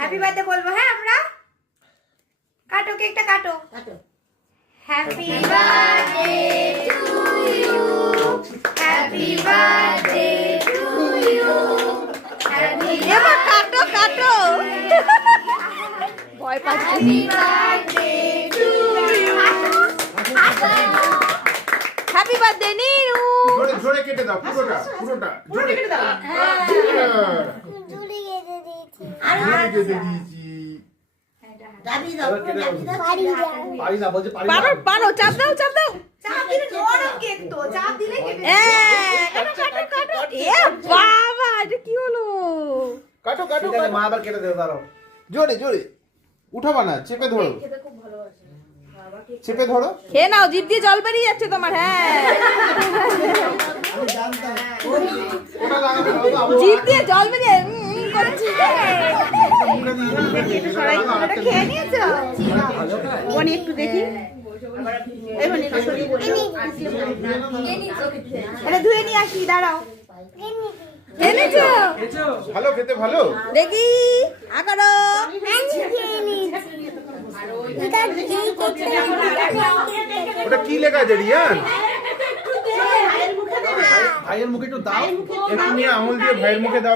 Happy birthday বলবো। হ্যাঁ আমরা কাটো, কেকটা কাটো। Happy birthday to you, happy birthday to you, happy কাটো কাটো। ভয় পাচ্ছি। Happy birthday to you, happy birthday Niru. জোরে জোরে কেটে দাও, পুরোটা পুরোটা জোরে কেটে দাও। জুড়ে কেটে দিয়েছি। জোরে কেটে দিয়েছি। দাবি দাও, দাবি দাও। পারি না বলছে পারি না। পারো পারো, চাপ দাও চাপ দাও। চাপ দিলে নরম কেক তো, চাপ দিলে কেটে কাটো কাটো কাটো। এ বাবা, এটা কি হলো? কাটো কাটো ঠিক আছে, মা আবার কেটে দেবে দাঁড়াও। জোরে জোরে উঠাবা না, চেপে ধরো, খেতে খুব ভালোবাসে। চেপে ধরো। খেয়ে নাও, জিভ দিয়ে জল বেরিয়ে যাচ্ছে তোমার। হ্যাঁ, আমি জানতাম। ওটা লাগাবে না, বাবা। জিভ দিয়ে জল বেরিয়ে করছি। এটা খেয়ে নিয়েছো? বনি একটু দেখি। এই বনি এটা সরিয়ে বলি। এটা ধুয়ে নিয়ে আসি, দাঁড়াও। এনেছো? ভালো খেতে ভালো। দেখি আকারো। ওটা কি লেখা আছে রিয়ান? ভাইয়ের মুখে একটু দাও। একটু নিয়ে আঙুল দিয়ে ভাইয়ের মুখে দাও।